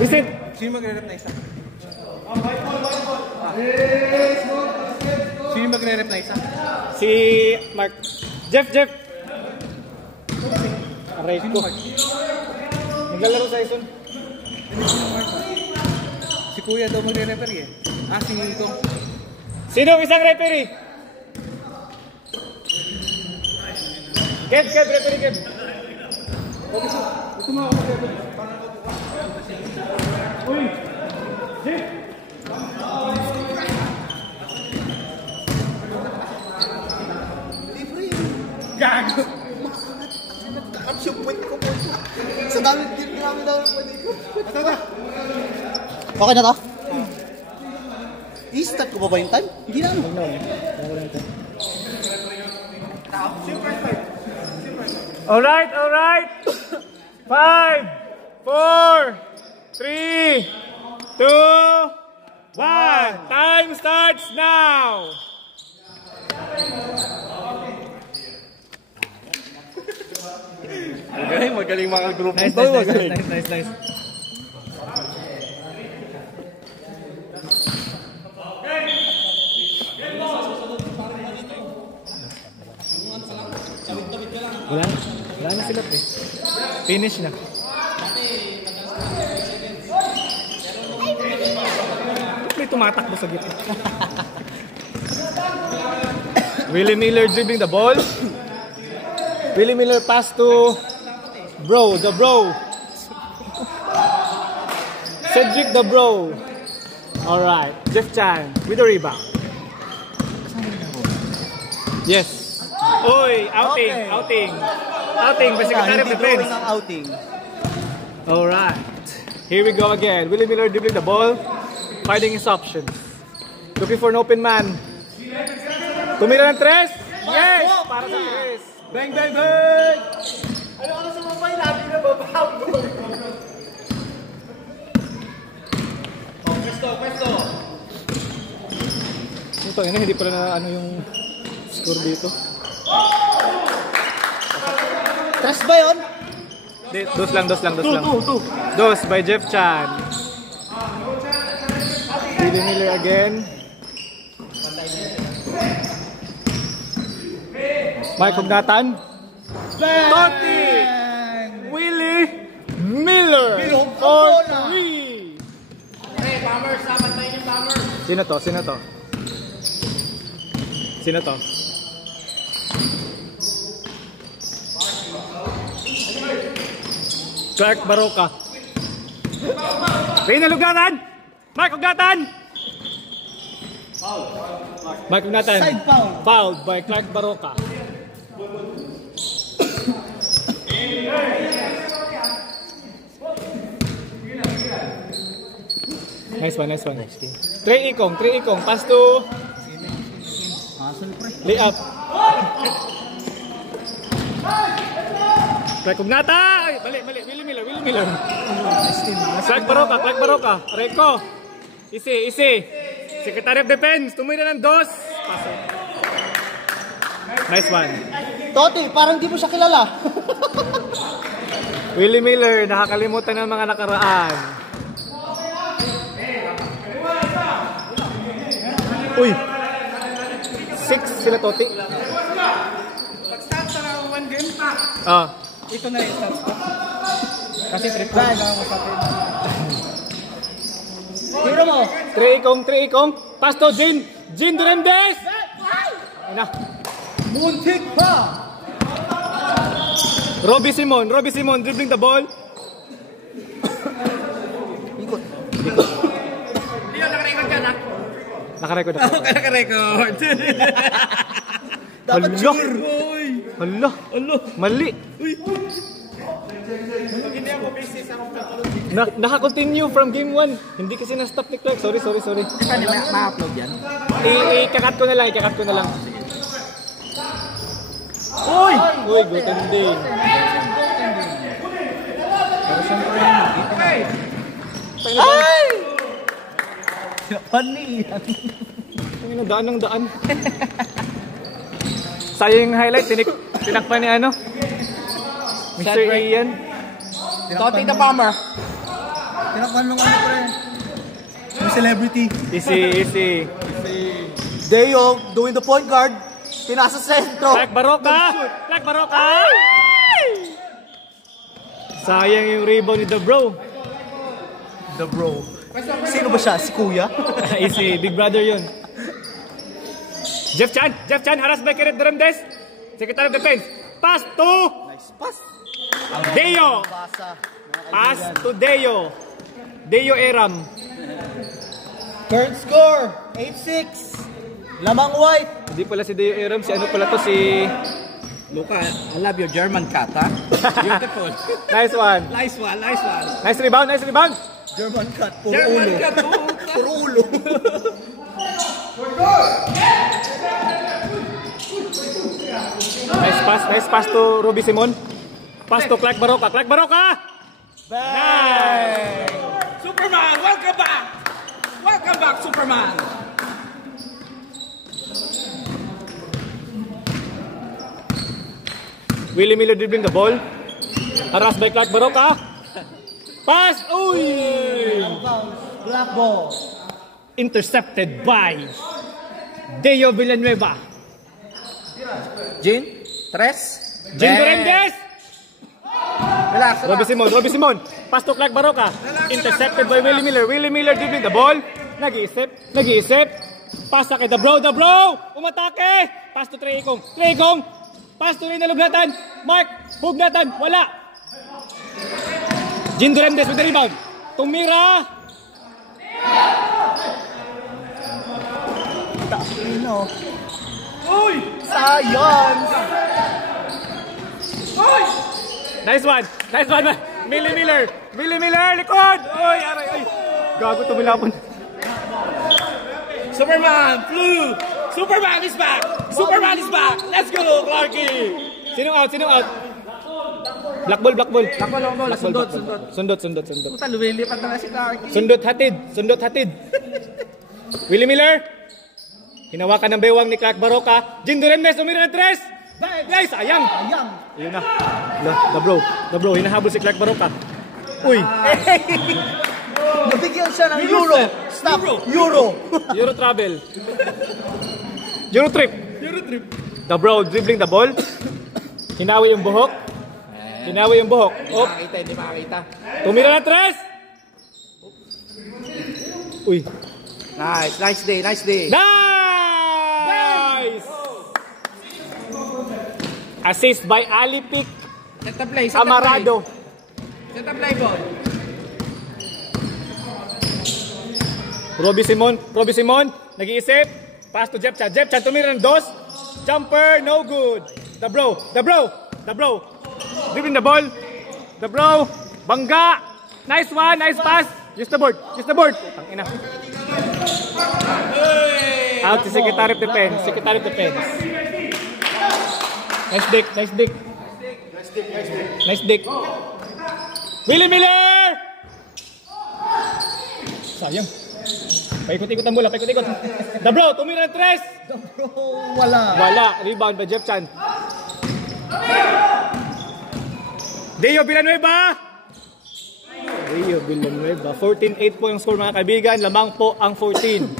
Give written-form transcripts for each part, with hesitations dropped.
Is it? Sino magre-rep na isa? Sino magre-rep na isa? Si Mark. Jeff! Aray ko. Naglalaro sa Ison. Si Kuya daw magre-referee eh. Si Nito. Sino isang referee? Kev, referee Kev. Ito mo ako mag-referee. Uy! Jeff! Gago! Kakapsi yung point ko po. Sa dami namin point ko. Ito. Okay na to? I-start ko ba yung time? Hindi na ano. Alright. 5, 4, 3, 2, 1. Time starts now. Magaling mga grupo. Nice. Wala na sila eh. Finish na. May tumatakbo sa gitna. Willie Miller dribbling the ball. Willie Miller pass to the bro. Cedric the bro. Alright, Jeff Chan with the rebound. Yes. Oy, outing. By Secretary of Defense. Outing. Alright. Here we go again. Willie Miller dribbling the ball. Finding his options. Looking for an open man. Tumira ng tres. Yes! Para sa tres. Bang! Ano ka sa mabay? Lagi na bababol. Pesto. Ito, hindi pala na ano yung score dito. Tres ba yun? Dos lang. Dos by Jeff Chan. Willie Miller again. Mike Hugnatan. Toti! Willie Miller for 3. Hey, Bombers, sabat tayo yung Bombers. Sino to? Clark Baroka. Reyna Lugatan! Mike Hugnatan! Mike Hugnatan. Side foul. Fouled by Clark Baroka. Nice one. Trey Ikong. Pass to layup. Clark Hugnatan! Ay, mali. Willie Miller. Clark Baroka. Reco. Easy. Secretary of Defense. Tumira ng dos. Pasok. Nice one. Toti, parang di mo siya kilala. Willie Miller, nakakalimutan ng mga nakaraan. Uy! 6 sila, Toti. Pag-start sa 1 game pa. Ito na yung start. Kasi trip na lang ako sa atin. Hero mo. Trey Ikong. Pass to Jin Duremdes! Ayun na. Muntik pa. Robbie Simon dribbling the ball. Ikot. Leo, nakarecord ka na? Nakarecord ako. Nakarecord. Dapat cheer. Hala. Mali. Pag hindi ako basis, akong katulog. Naka-continue from game 1. Hindi kasi na-stop ni Clark. Sorry. Paano ma-upload yan? Ikakat ko na lang. Uy, gutending. Pero siyempre yun. Ay! Funny yan. Daan. Sayang highlight. Tinakpan ni Mr. Ian. Toti the Bomber. Tinakuhan lang ako pre. Yung celebrity. Easy. Deo doing the point guard. Pinasa sentro. Clark Baroka! Sayang yung rebound ni The Bro. The bro. Sino ba siya? Si Kuya? Easy, big brother yun. Jeff Chan, harass by Kenneth Duremdes. Secretary of Defense. Pass to Nice pass. Deo. Pass to Deo. Deo Eram. Current score, 8-6. Lamang White. Hindi pala si Deo Eram, si ano pala to, si... Luka, I love your German cat, ha? Beautiful. Nice one. Nice one. Nice rebound. German cat, puro ulo. Puro ulo. Nice pass to Ruby Simon. Pass to Clark Baroka. Nice. Superman, welcome back! Welcome back, Superman! Willie Miller dribbling the ball. Harass by Clark Baroka. Pass! Uy! Black ball. Intercepted by Deo Villanueva. Jin Duremdes! Relax. Robbie Simon. Pass to Clark Baroka. Intercepted by Willie Miller. Willie Miller dribbling the ball. Nag-iisip. Pass kay The Bro. Umatake! Pass to Trey Ikong. Pass to Reynald Hugnatan. Mark Hugnatan. Wala. Jin Duremdes with the rebound. Tumira. Takino. Uy! Science! Hoy! Nice one. Willie Miller, likod. Oy, aray. Gago, tumilapon. Superman is back! Let's go, Clarky! Sino out? Black ball. Sundot. Puta, lumilipat na si Clarky. Sundot hatid. Willie Miller. Hinawakan ng bewang ni Clark Baroka. Jin Duremdes, umira ng tres. Nice, sayang. Ayun na. The bro, hinahabol si Clark Baroka. Uy. Nabigyan siya ng Euro. Stop. Euro travel. Euro trip. The bro dribbling the ball. Hinawi yung buhok. Oh. Hindi makakita. Tumira ng tres. Uy. Nice day. Nice! Assist by Alipik Set the play. Amarado. Set the play, ball. Robbie Simon, nag-iisip. Pass to Jeff Chan, tumira ng dos. Jumper, no good. The bro. Dribbling the ball. The bro. Bangga. Nice one, nice pass. Use the board. Tangina. Out si Secretary of Defense. Nice dick. Willie Miller! Sayang. Paikot-ikot ang bola, The bro, tumira ng tres. Wala. Rebound by Jeff Chan. Deo Villanueva. 14-8 po yung score mga kaibigan. Lamang po ang 14.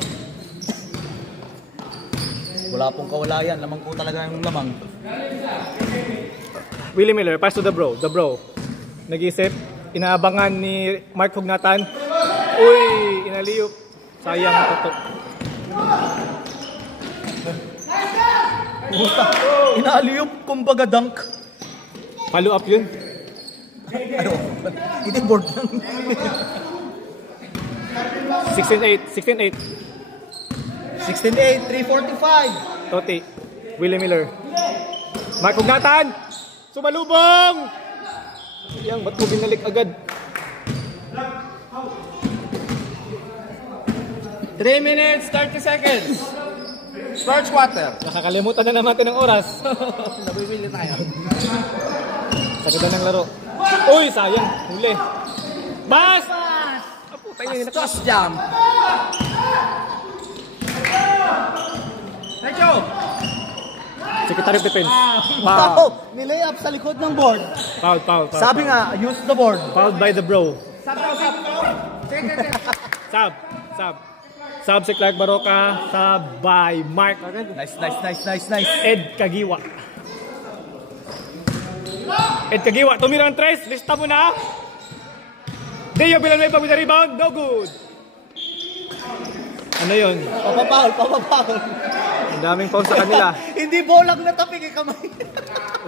Wala pong kawalayan. Lamang po talaga yung lamang. Willie Miller, pass to The bro. Nag-isip. Inaabangan ni Mark Hugnatan. Uy, inaliyop. Sayang ang tutok. Inaaliyop, kumbaga dunk. Follow up yun. Ito board lang. 16-8. 16-8, 345. Toti. Willie Miller. Mark Hugnatan. Sumalubong! Yang, ba't mo binalik agad? 3 minutes, 30 seconds. First quarter. Nakakalimutan na naman ng oras. Nabibili tayo. Sa ganda ng laro. Uy, sayang. Huli. Bas! Just jump. Thank you. Secretary of Defense. Wow. Nilay up sa likod ng board. Foul. Sabi nga, use the board. Fouled by The bro. Stop. Sub. Sub si Clark Baroka. Sub by Mark. Nice. Ed Kagiwa. Tumira ng tres. Lista mo na. Deo Villanueva with the rebound. No good. Ano yun? Papapaul. Ang daming foul sa kanila. Hindi bolang na tapig eh kamay.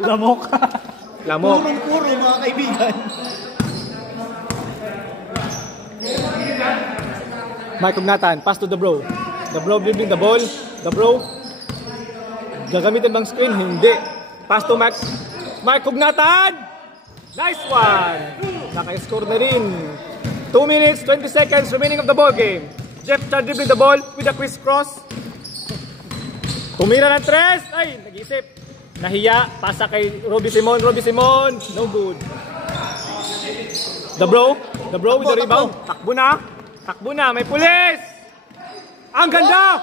Lamok. Puro mga kaibigan. Mike Ugnatan, pass to the bro. The bro dribbling the ball. The bro. Gagamitin bang screen? Hindi. Pass to Max. Mike Ugnatan! Nice one! Naka-score na rin. 2 minutes, 20 seconds remaining of the ball game. Jeff Chan dribbling the ball with a crisscross. Tumira ng tres. Ay, nag-isip. Nahiya. Pasa kay Robbie Simon. No good. The bro with the rebound. Takbo na. May pulis. Ang ganda.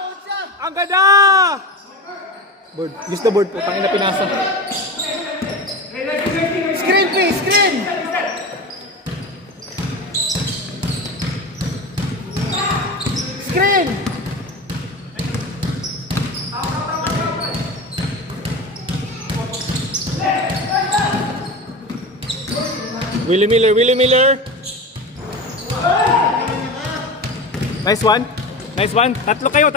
Board. List the board po. Tangin na pinasa. Screen please, screen. Willie Miller. Nice one. Tatlo kayo.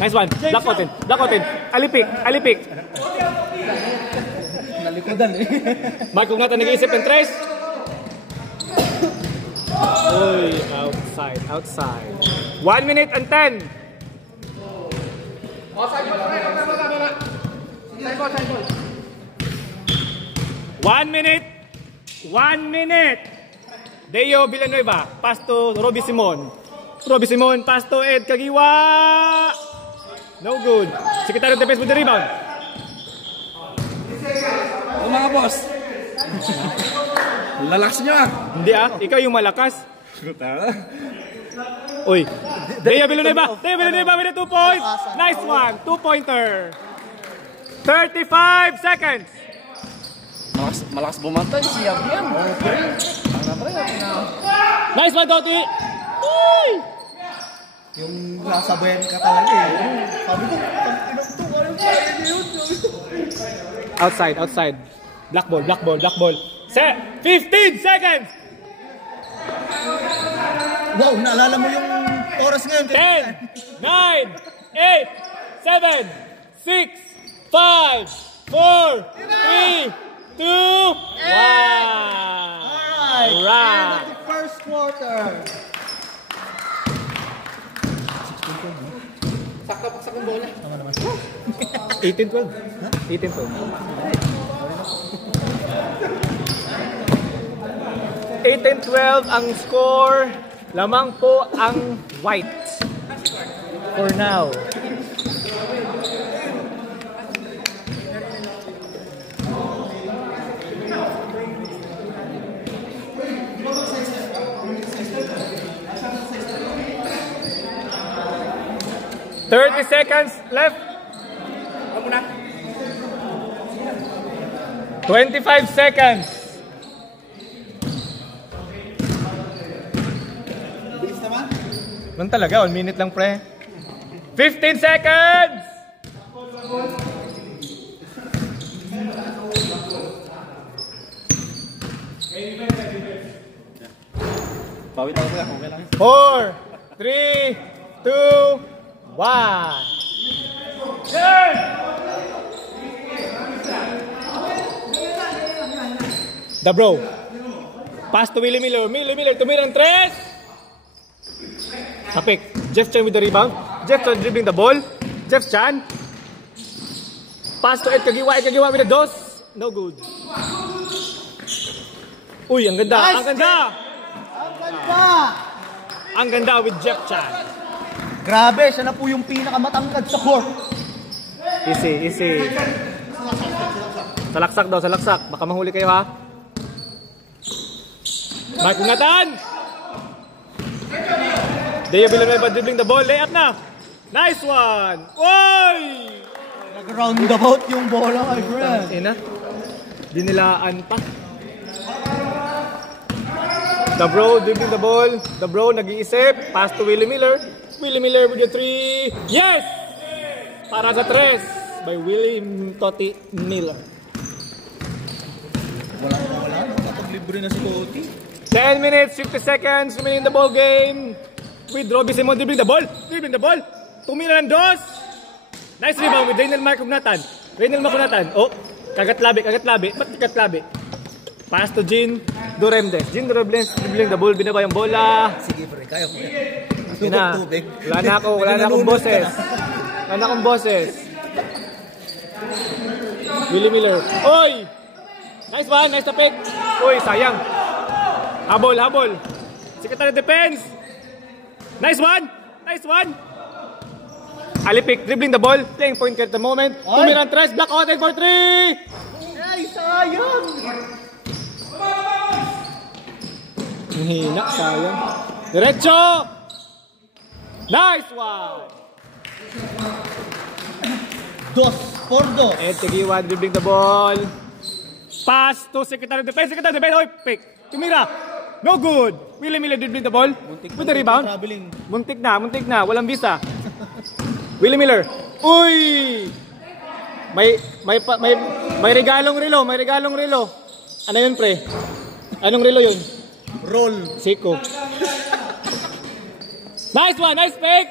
Nice one. Block out in. Alipik. Nalikodan eh. Mark Ugnatan nag-iisip ng tres. Uy, outside. 1 minute and 10. Side ball. 1 minute. Deo Villanueva, pass to Robbie Simon, pass to Ed Kagiwa. No good. Secretary of Defense with the rebound. Mga boss. Lalakas nyo ah. Hindi ikaw yung malakas. Uy. Deo Villanueva with a 2 points. Nice one. 2-pointer. 35 seconds. Malakas bumantay si Abian. Nice one, Doti. Uy! Yung nasabayan ka talaga eh. Sabi ko, Outside. Black ball. Set. 15 seconds. wow, naalala mo yung oras ngayon. 10, 9, 8, 7, 6, 5, 4, 3, 2, 1. Alright. End of the first quarter. Sakang bola. 18-12. 18-12 ang score. Lamang po ang white. For now. $30 seconds left. 25 seconds. Bilis naman. Nun talaga, 1 minute lang pre. 15 seconds! Pawit ako kuya, okay lang. 4, 3, 2, 1. The bro. Pass to Willie Miller. Tumirang tres. Kapik. Jeff Chan with the rebound. Jeff Chan dribbling the ball. Jeff Chan. Pass to Ed Kagiwa with the dos. No good. Uy, ang ganda. Nice, ang ganda. Ang ganda with Jeff Chan. Grabe, siya na po yung pinakamatangkad sa court. Easy. Salaksak daw. Baka mahuli kayo ha. Mark Ugnatan. Deo Villanueva dribbling the ball. Layup na. Nice one. Oy! Roundabout yung bola, my friend. Ina. Dinilaan pa. The bro dribbling the ball. The bro nag-iisip. Pass to Willie Miller. Willie Miller with the 3. Yes! Para sa 3 by Willie Totti Miller. Wala. Nakapag-libre na si Totti. 10 minutes, 50 seconds remaining in the ball game. With Robbie Simon dribbling the ball. Dribbling the ball. Tumira ng dos. Nice rebound with Reynel Macugnatan. Oh, kagat-labi. Ba't kagat-labi? Pass to Jean Duremdes. Jean Duremdes dribbling the ball. Binaba yung bola. Sige, pre. Kaya ko yan. Tubig. Wala na akong boses. Willie Miller. Oy! Nice one. Nice tapik. Oy, sayang. Habol. Secretary of Defense. Nice one. Alipik dribbling the ball. Playing point at the moment. Tumirang tres. Block outed for 3. Ay, sayang. Hina, sayang. Diretso. Nice one. 2-4-2. And Tegiwan dribbling the ball. Pass to Secretary of Defense. Oy, pick. Tumira. No good. Willie Miller dribbling the ball. With the rebound. Muntik na. Walang visa. Willie Miller. Uy! May regalong relo. Ano yun, pre? Anong relo yun? Roll. Siko. Nice one. Nice pick.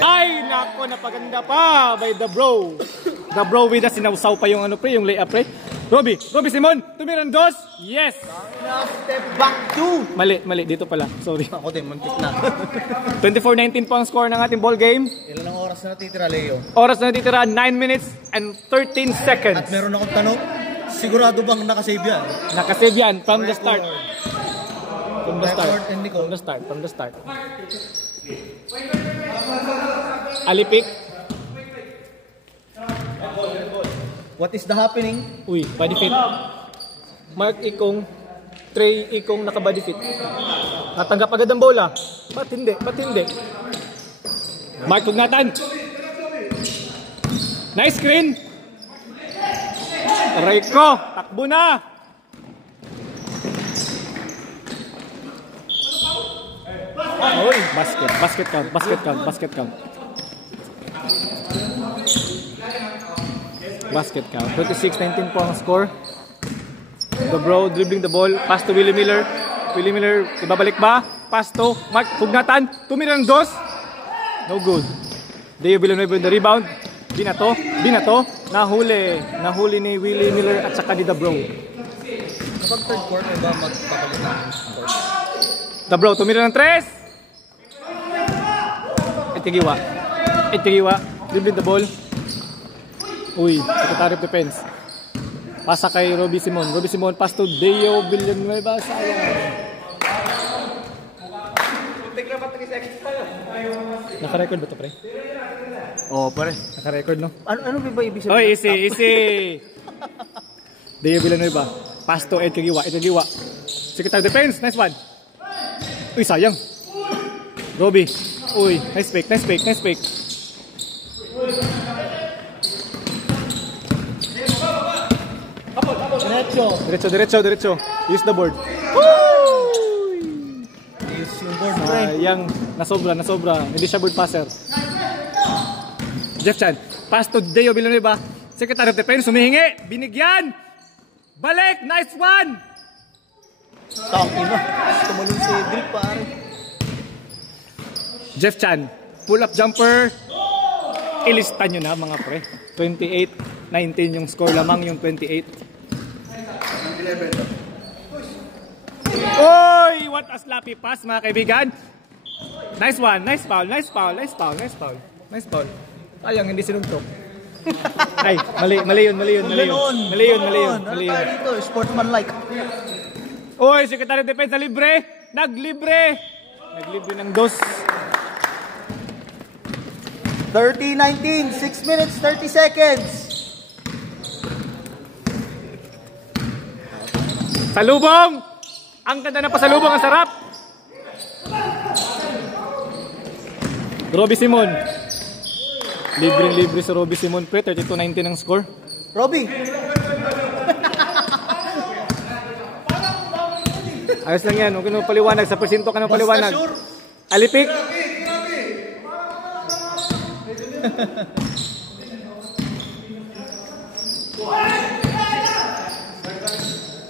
Ay, nako, napaganda pa by the bro. The bro with the sinawsaw pa yung yung layup, pre. Robbie Simon, tumirang dos. Yes. Step back 2. Mali dito pala. Sorry. Ako din, muntik na. 24-19 po ang score ng ating ball game. Ilan ang oras na natitira, Leo? Oras na natitira 9 minutes and 13 seconds. At meron akong tanong, sigurado bang nakasave yan? Nakasave yan from the start. From the start. Alipik. What is the happening? Uy, body fit. Mark Ikong, Trey Ikong naka-body fit. Natanggap agad ang bola. Ba't hindi? Mark Tugnatan. Nice screen. Rico, takbo na. Uy, basket count. Basket count. 26-19 po ang score. The bro dribbling the ball. Pass to Willie Miller. Ibabalik ba? Pass to Mark Tugnatan. Tumira ng dos. No good. Deo Villanueva in the rebound. Binato. Nahuli ni Willie Miller at saka ni The Bro. Kapag third quarter ba magpapalit ng court? The Bro tumira ng tres. Itigiwa. Dribbling the ball. Uy, Secretary of Defense. Pasa kay Robbie Simon. Pass to Deo Villanueva. Sayang. Naka-record ba ito, pre? Oo, pare. Naka-record, no? Ano ba ibig sabihin? Oy, easy. Deo Villanueva. Pass to Ed Kagiwa. Secretary of Defense. Nice one. Uy, sayang. Robbie. Uy, nice pick. Diretso. Use the board. Use yung board, pre. Sayang. Nasobra. Hindi siya board passer. Jeff Chan. Pass to Deo Villanueva. Secretary of Defense. Humihingi. Binigyan. Balik. Nice one. Tangin na. Tumalong si Edric, pare. Jeff Chan. Pull up jumper. Ilista nyo na, mga pre. 28-19 yung score lamang, yung 28. Oy! What a sloppy pass, mga kaibigan. Nice one. Nice foul. Sayang, hindi sinuntok. Ay, mali yun. Tayo dito, sportsman-like. Oy, Secretary of Defense na libre. Naglibre ng dos. 30-19, 6 minutes, 30 seconds. Salubong! Ang ganda na pasalubong, ang sarap. Robbie Simon. Libre sa Roby Simon pre, 32-19 ang score. Roby! Ayos lang yan, huwag ka nang paliwanag. Sa presinto ka nang paliwanag. Alipik!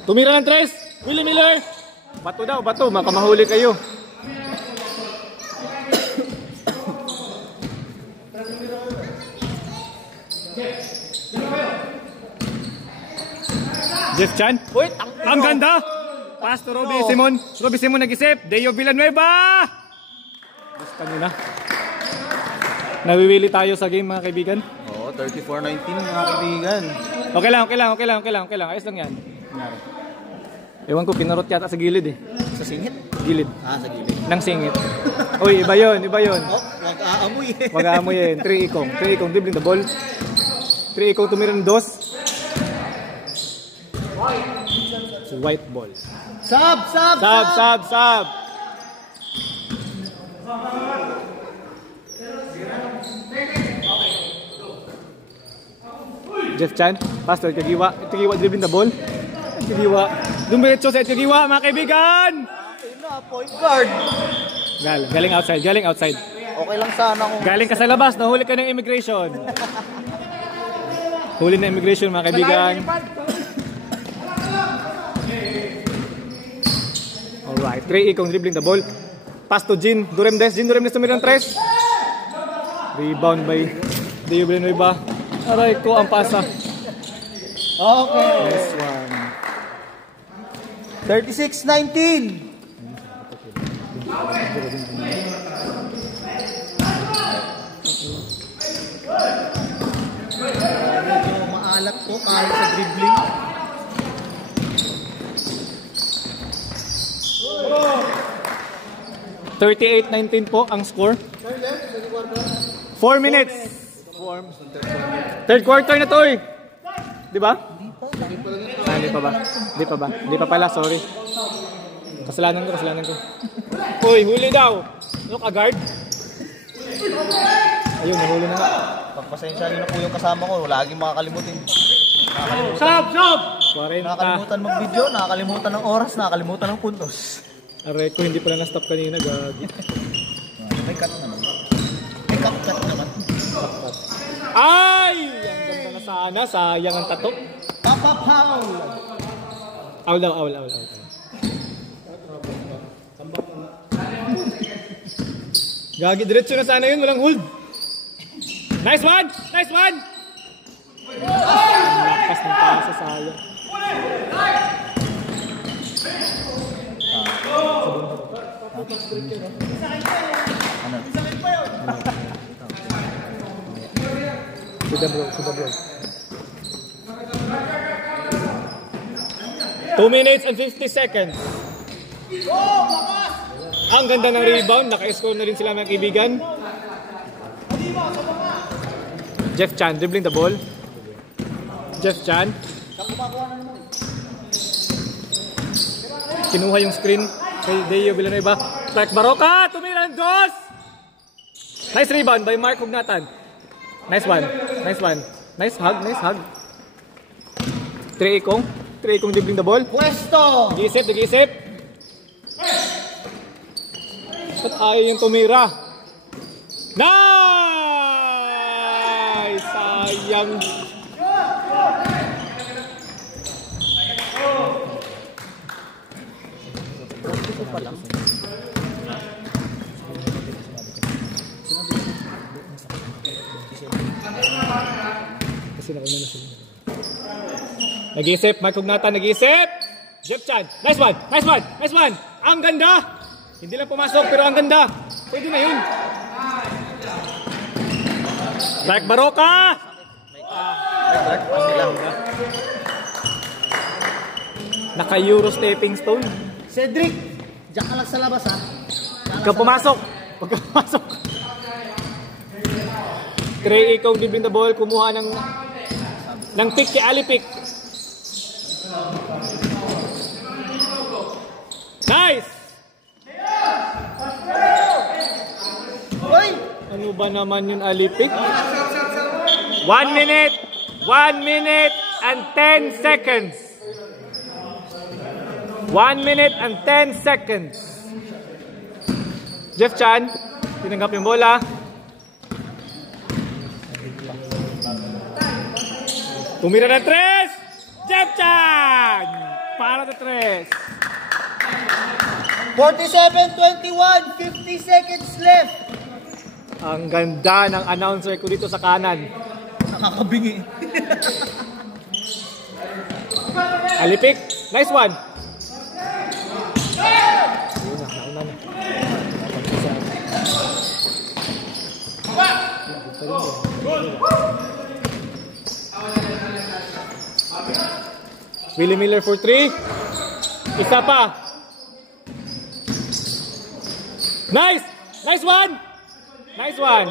Tumira ng 3! Willie Miller! Bato daw, bato. Makamahuli kayo. Jeff Chan. Wait, Ang ganda! Pass to Roby Simon. Roby Simon nag-isip. Deo Villanueva! Gusto nyo na. Nawiwili tayo sa game mga kaibigan. Oo, 34-19 mga kaibigan. Okay lang. Ayos lang yan. Ewan ko, pinarot yata sa gilid eh. Sa singit? Gilid. Sa gilid. Nang singit. Uy, iba yun. Oh, wag aamoy eh. Wag aamoy yun. 3 ikong dribbling the ball. 3 ikong tumira ng dos. White ball. Sab! Jeff Chan, pass to Kagiwa. Kagiwa dribbling the ball. Kagiwa. Dumiretso sa Kagiwa, mga kaibigan! Point guard. Galing outside. Okay lang sana kung... Galing ka sa labas, nahuli ka ng immigration. Huli na immigration, mga kaibigan. Alright, 3 ikong dribbling the ball. Pass to Jean Duremdes. Tumira ng 3. Rebound by Deo Villanueva. Aray ko ang pasa. Okay. Nice one. 36-19. Medyo maalat po kahit sa dribbling. $38-19 po ang score. 4 minutes. Third quarter na to eh. Di ba? Di pa pala, sorry. Kasalanan ko. Uy, huli daw. Look, a guard. Ayun, nahuli na nga. Pagpasensya nyo na po yung kasama ko. Laging makakalimutin. Stop! 40. Nakakalimutan mag-video, nakakalimutan ng oras, nakakalimutan ng puntos. Aray ko, hindi pala na-stop kanina, gagi. May cut naman. May cut naman. Ay! Ang ganda na sana, sayang ang tato. Papapaw! Awl. Gagi, diretso na sana yun, walang hold. Nice one! Lakas ng pasa, sayang. Sudah bro. 2 minutes and 50 seconds. Ang ganda ng rebound. Naka-score na rin sila mga kaibigan. Jeff Chan dribbling the ball. Jeff Chan. Kinuha yung screen kay Deo Villanueva. Clark Baroka. Tumira ng dos. Nice rebound by Mark Hugnatan. Nice one. Nice hug. 3 ikong dribbling the ball. Pwesto! Nag-iisip. At ayaw yung tumira. Nice! Sayang. Nag-iisip, Mark Hugnatan, nag-iisip. Jeff Chan, nice one. Ang ganda. Hindi lang pumasok, pero ang ganda. Pwede na yun. Clark Baroka. Naka-Euro stepping stone. Cedric, diyan ka lang sa labas ha. Huwag kang pumasok. 3 ikaw dribbling the ball, kumuha ng pick kay Alipik. Nice! Hoy! Ano ba naman yun, Alipik? 1 minute. 1 minute and 10 seconds. 1 minute and 10 seconds. Jeff Chan, tinanggap yung bola. Tumira na 3. Jeff Chan! Para sa 3. 47-21, 50 seconds left. Ang ganda ng announcer ko dito sa kanan. Nakakabingi. Alipik, nice one. Willie Miller for 3. Isa pa. Nice! Nice one! Nice one!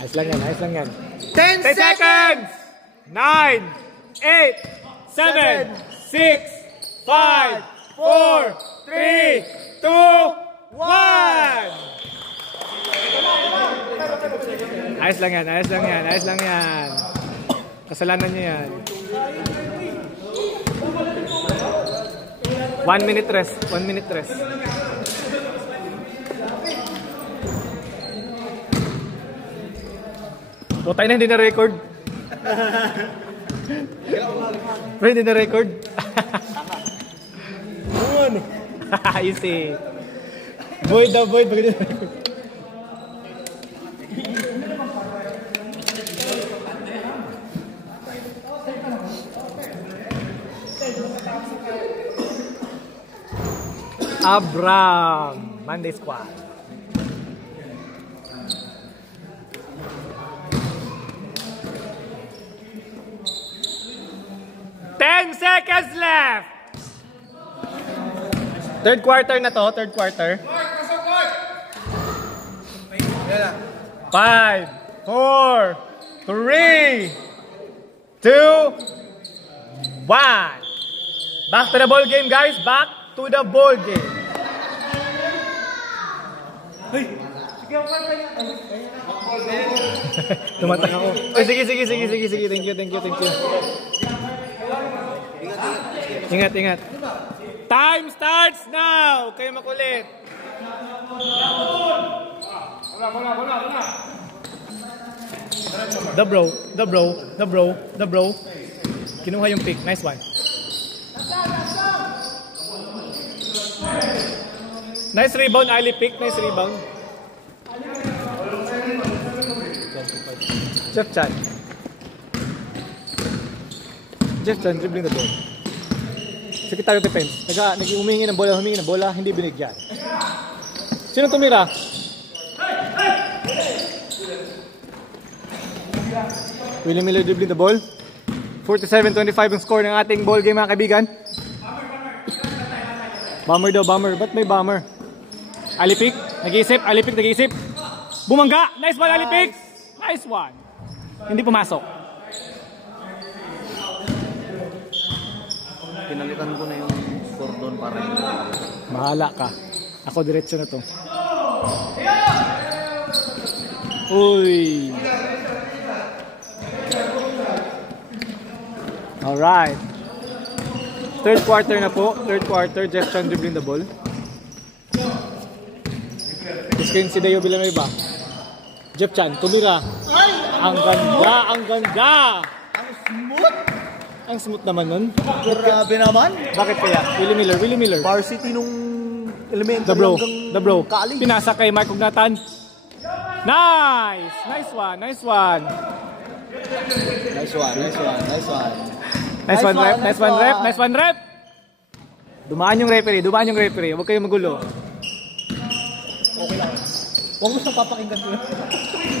Nice lang yan, nice lang yan. 10 seconds! 9, 8, 7, 6, 5, 4, 3, 2, 1! Ayos lang yan, ayos lang yan, ayos lang yan. Kasalanan nyo yan. 1 minute rest, 1 minute rest. Putay na, hindi na record. Bro, hindi na record. Easy. Void na void. Bagay na record. Abram, Monday Squad. Seconds left. Third quarter na to, third quarter. 5, 4, 3, 2, 1. Back to the ball game, guys. Back to the ball game. Tumatak ako. Ay, sige. Thank you. Ingat. Time starts now. Kayo makulit. The bro. Kinuha yung pick. Nice one. Nice rebound, Ali pick. Nice rebound. Jeff Chan dribbling the ball. Secretary of Defense. Humingi ng bola, hindi binigyan. Sino tumira? Willie Miller dribbling the ball. 47-25 ang score ng ating ball game, mga kaibigan. Bomber daw, bomber. Ba't may bomber? Alipik, nag-iisip. Bumangga! Nice one, Alipik! Nice one! Hindi pumasok. Pinalitan ko na yung score doon para hindi. Bahala ka. Ako diretso na to. Uy! Alright. Third quarter na po. Jeff Chan dribbling the ball. Screen si Deo Villanueva. Jeff Chan, tumira. Ang ganda! Ang smooth naman nun. Grabe naman. Bakit kaya? Willie Miller. Varsity nung elementary. The bro. College. Pinasa kay Mark Ugnatan. Nice! Nice one. Nice one, rep. Dumaan yung referee. Huwag kayong magulo. Okay lang. Huwag mo siyang papakinggan ko.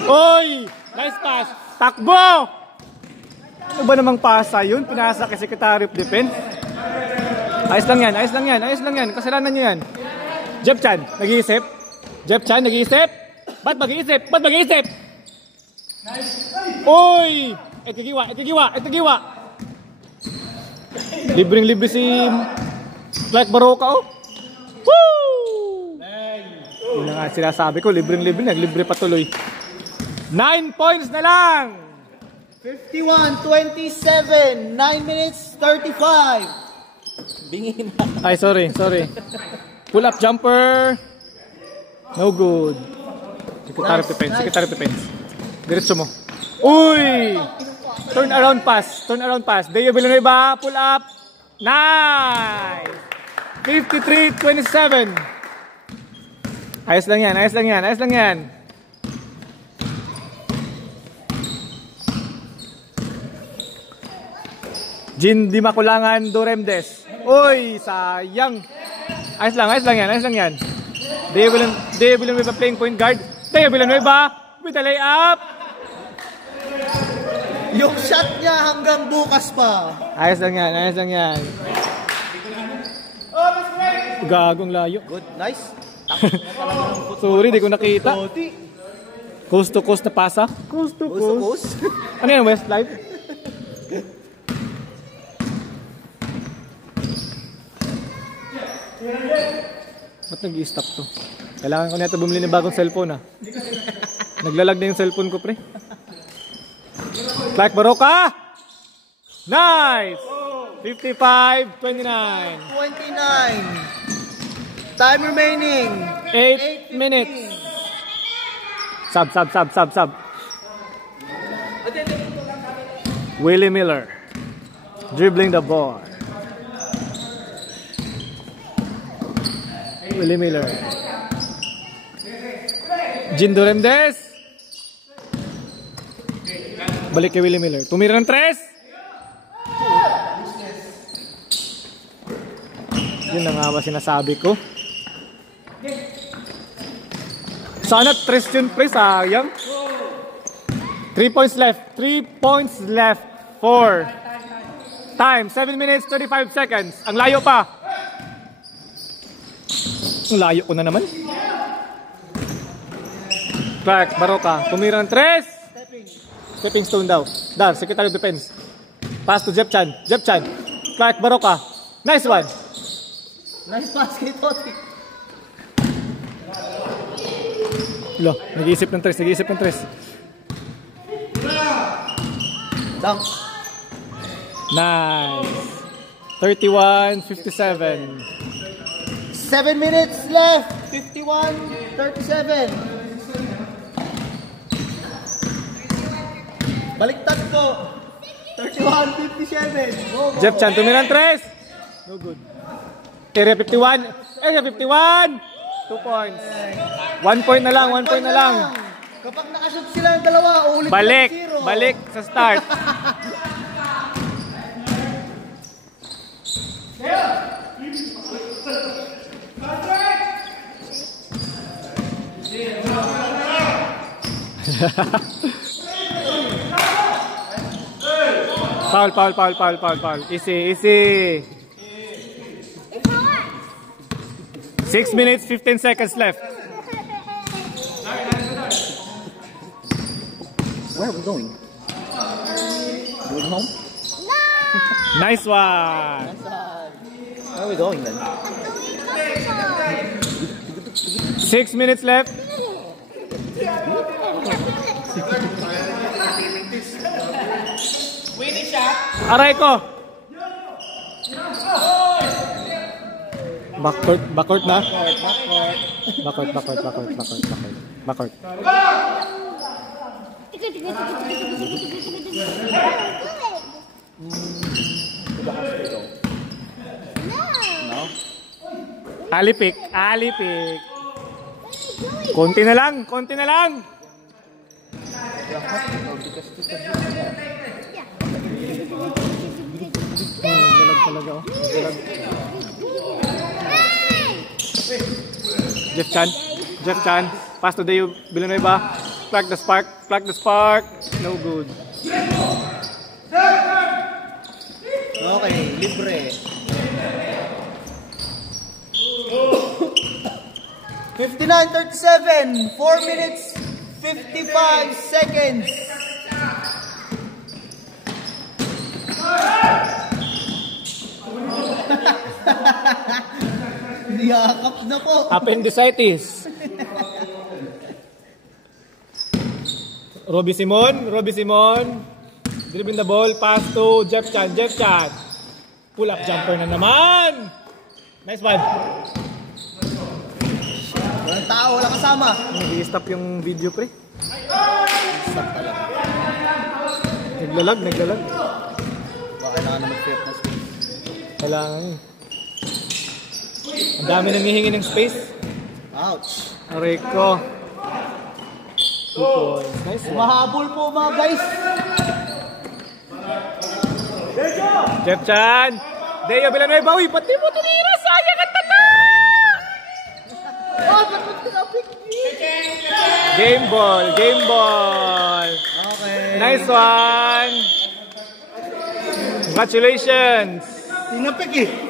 Oy! Nice pass. Takbo! Ano ba namang pasa yun? Pinasa kay Secretary of Defense. Ayos lang yan. Kasalanan nyo yan. Jeff Chan, nag-iisip. Ba't mag-iisip? Oy! Etigiwa. Libreng-libre si Clark Baroka, oh. Woo! Yun na nga sinasabi ko, libreng-libre, naglibre pa tuloy. 9 points na lang! 51-27, 9 minutes 35. Bingin na. Ay, sorry. Pull up jumper. No good. Secretary of Defense. Diretso mo. Uy! Turn around pass. Deo Villanueva, pull up. Nice! 53-27. Ayos lang yan. Jin Di Makulangan Duremdes. Uy, sayang. Ayos lang yan. Deo Villanueva playing point guard. Deo Villanueva with a layup. Yung shot niya hanggang bukas pa. Ayos lang yan. Gagong layo. Good, nice. Sorry, di ko nakita. Coast to coast na pasa. Coast to coast. Ano yan, Westlife? Ba't nag-i-stop to? Kailangan ko na ito bumili ng bagong cellphone Naglalag na yung cellphone ko, pre. Clark Baroka! Nice! 55-29. 29. Time remaining. 8 minutes. Sub. Willie Miller. Dribbling the ball. Willie Miller. Jin Duremdes. Balik kay Willie Miller. Tumira ng 3. Yun na nga ba sinasabi ko. Sana 3 yun, pre. Sayang. 3 points left. 4. Time. 7 minutes, 35 seconds. Ang layo pa. Ang layo ko na naman. Clark Baroka. Tumira ng 3. Stepping stone daw. Dar, Secretary of Defense. Pass to Jeff Chan. Clark Baroka. Nice one. Nice pass kay Toti. Lo, nag-iisip ng 3. Dunk. Nice. 31-57. 7 minutes left. 51-37. Baliktad ko. 31-57. Go. Jeff Chan, tumira ng 3. No good. Area 51. 2 points. 1 point na lang. Kapag nakashoot sila ng dalawa, ulit Balik sa start. Foul. Easy. 6 minutes, 15 seconds left. Where are we going? Going home? Nice one. Where are we going then? 6 minutes left. Winning shot. Aray ko. Backcourt na. Backcourt. Alipik. Konti na lang. Galag talaga Jeff Chan. Pass to Deo Villanueva. Clark the spark. No good. Okay, libre. 59-37. 4 minutes, 55 seconds. Yakap na po. Appendicitis. Robbie Simon. Dribbling the ball. Pass to Jeff Chan. Pull up jumper na naman. Nice one. Walang tao, walang kasama. Nag-i-stop yung video, pre. Stop talaga. Naglalag. Baka kailangan na mag-flip na space. Kailangan yun. Ang dami nanghihingi ng space. Ouch. Aray ko. 2 points. Nice one. Mahabol po mga guys. Jeff Chan. Deo Villanueva. Uy, pati mo tunira. Sayang ang tata. Game ball. Okay. Nice one. Congratulations. Tinapik eh.